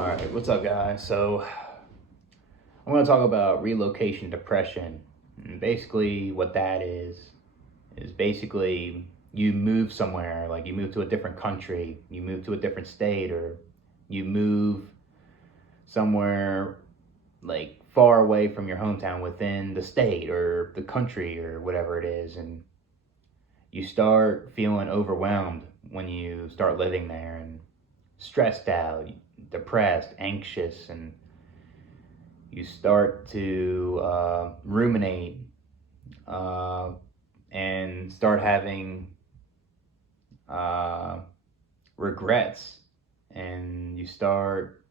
All right, what's up, guys? So, I'm going to talk about relocation depression. And basically, what that is basically you move somewhere, like you move to a different country, you move to a different state, or you move somewhere like far away from your hometown within the state or the country or whatever it is. And you start feeling overwhelmed when you start living there and stressed out, depressed, anxious, and you start to ruminate uh, and start having uh, regrets, and you start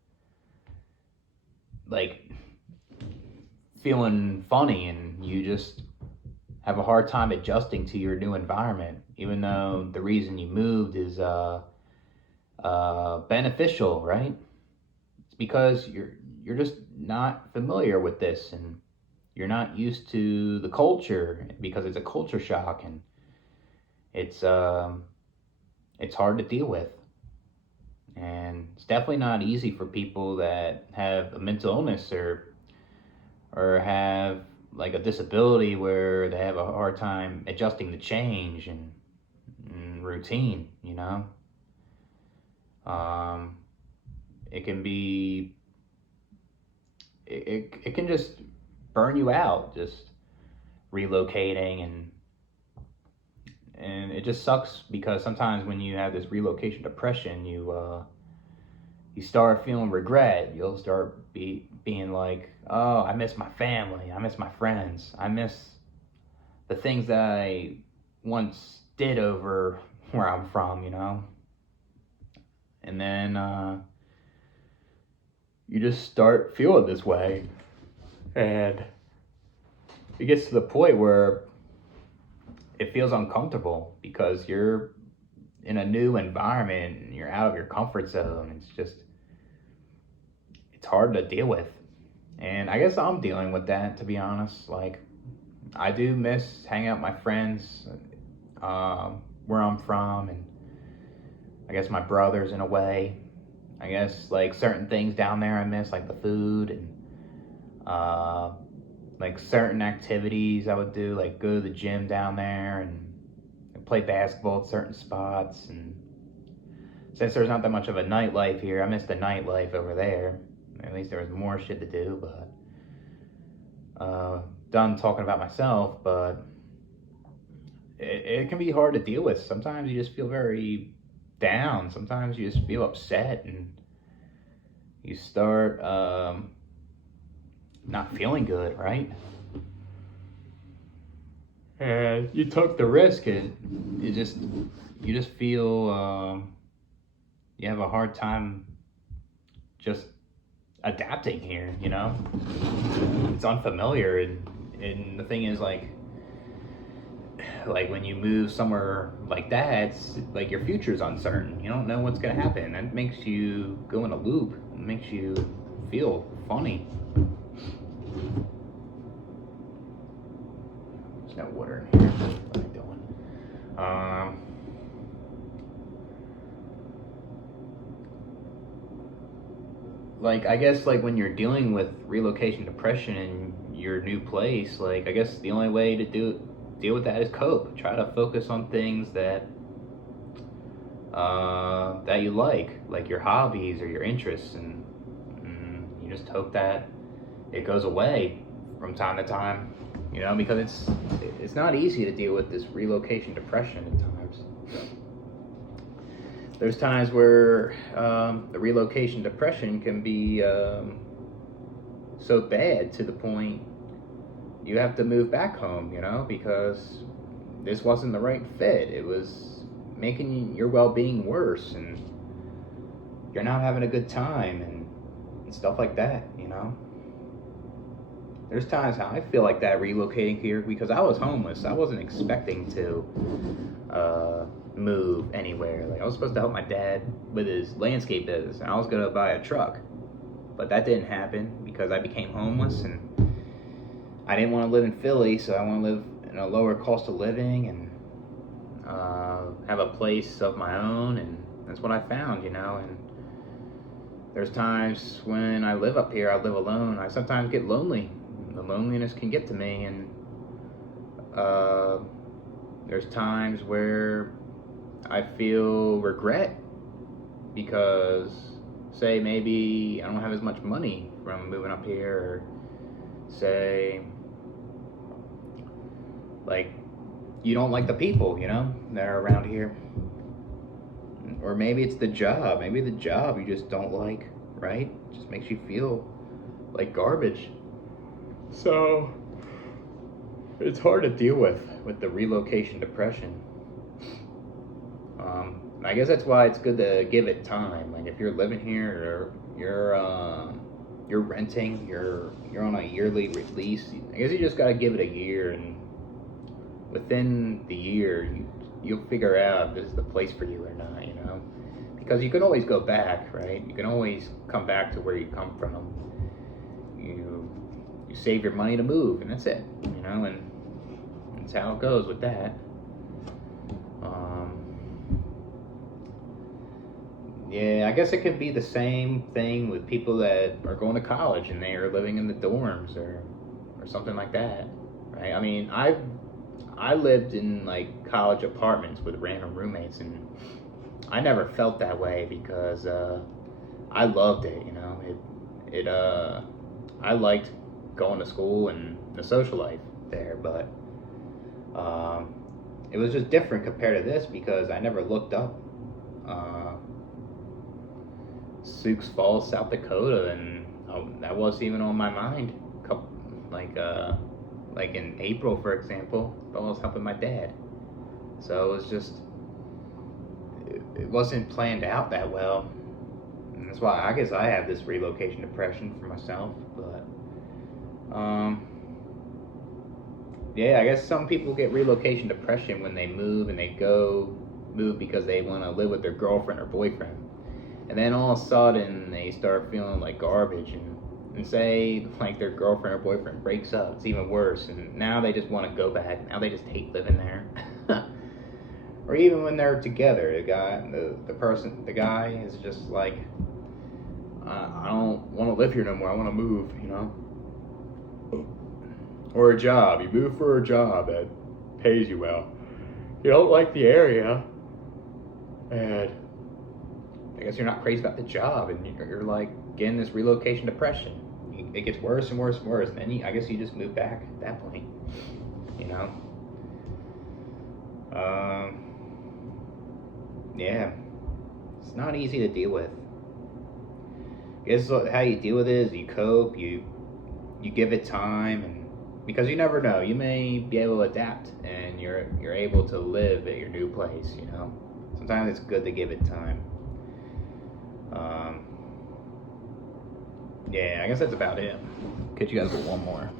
like feeling funny, and you just have a hard time adjusting to your new environment, even though the reason you moved is beneficial, right? It's because you're just not familiar with this, and you're not used to the culture because it's a culture shock, and it's it's hard to deal with, and it's definitely not easy for people that have a mental illness or have like a disability where they have a hard time adjusting to change and routine. Um, it can be it can just burn you out, just relocating, and it just sucks because sometimes when you have this relocation depression, you start feeling regret. You'll start being like, oh, I miss my family, I miss my friends, I miss the things that I once did over where I'm from. And then you just start feeling this way, and it gets to the point where it feels uncomfortable because you're in a new environment and you're out of your comfort zone. It's hard to deal with. And I guess I'm dealing with that, to be honest. Like, I do miss hanging out with my friends where I'm from, and I guess my brothers in a way. I guess like certain things down there I miss, like the food, and like certain activities I would do, like go to the gym down there and play basketball at certain spots. And since there's not that much of a nightlife here, I miss the nightlife over there. At least there was more shit to do. But done talking about myself, but it can be hard to deal with. Sometimes you just feel very down. Sometimes you just feel upset, and you start not feeling good, right? And you took the risk, and you just feel you have a hard time just adapting here. It's unfamiliar, and the thing is, like when you move somewhere like that, it's like your future's uncertain. You don't know what's gonna happen. That makes you go in a loop. It makes you feel funny. There's no water in here. What am I doing? Like, I guess, like when you're dealing with relocation depression in your new place, like I guess the only way to deal with that is cope. Try to focus on things that that you like your hobbies or your interests, and you just hope that it goes away from time to time. Because it's not easy to deal with this relocation depression at times. There's times where the relocation depression can be so bad to the point you have to move back home, because this wasn't the right fit. It was making your well-being worse, and you're not having a good time, and stuff like that. There's times how I feel like that relocating here because I was homeless. I wasn't expecting to move anywhere. Like, I was supposed to help my dad with his landscape business, and I was gonna buy a truck, but that didn't happen because I became homeless, and I didn't want to live in Philly, so I want to live in a lower cost of living and have a place of my own, and that's what I found. And there's times when I live up here, I live alone. I sometimes get lonely. The loneliness can get to me, and uh, there's times where I feel regret because, say, maybe I don't have as much money from moving up here, or say, like, you don't like the people, that are around here. Or maybe it's the job. Maybe the job you just don't like, right? It just makes you feel like garbage. So it's hard to deal with the relocation depression. I guess that's why it's good to give it time. Like if you're living here, or you're renting, you're on a yearly lease. I guess you just gotta give it a year, and within the year, you'll figure out if this is the place for you or not. Because you can always go back, right? You can always come back to where you come from. You save your money to move, and that's it. And that's how it goes with that. Yeah, I guess it could be the same thing with people that are going to college and they are living in the dorms, or something like that, right? I mean, I lived in like college apartments with random roommates, and I never felt that way because I loved it. I liked going to school and the social life there, but it was just different compared to this because I never looked up Sioux Falls, South Dakota, and that wasn't even on my mind. Like in April, for example, I was helping my dad, so it was just it wasn't planned out that well, and that's why I guess I have this relocation depression for myself. But yeah, I guess some people get relocation depression when they move and they move because they want to live with their girlfriend or boyfriend. And then all of a sudden they start feeling like garbage, and say like their girlfriend or boyfriend breaks up. It's even worse, and now they just want to go back. Now they just hate living there. Or even when they're together, the guy is just like, I don't want to live here no more. I want to move, Or a job. You move for a job that pays you well. You don't like the area, and I guess you're not crazy about the job, and you're like getting this relocation depression. It gets worse and worse and worse, and then I guess you just move back at that point, Yeah, it's not easy to deal with. I guess how you deal with it is you cope, you give it time, and because you never know, you may be able to adapt, and you're able to live at your new place. Sometimes it's good to give it time. Yeah, I guess that's about it. Catch you guys with one more.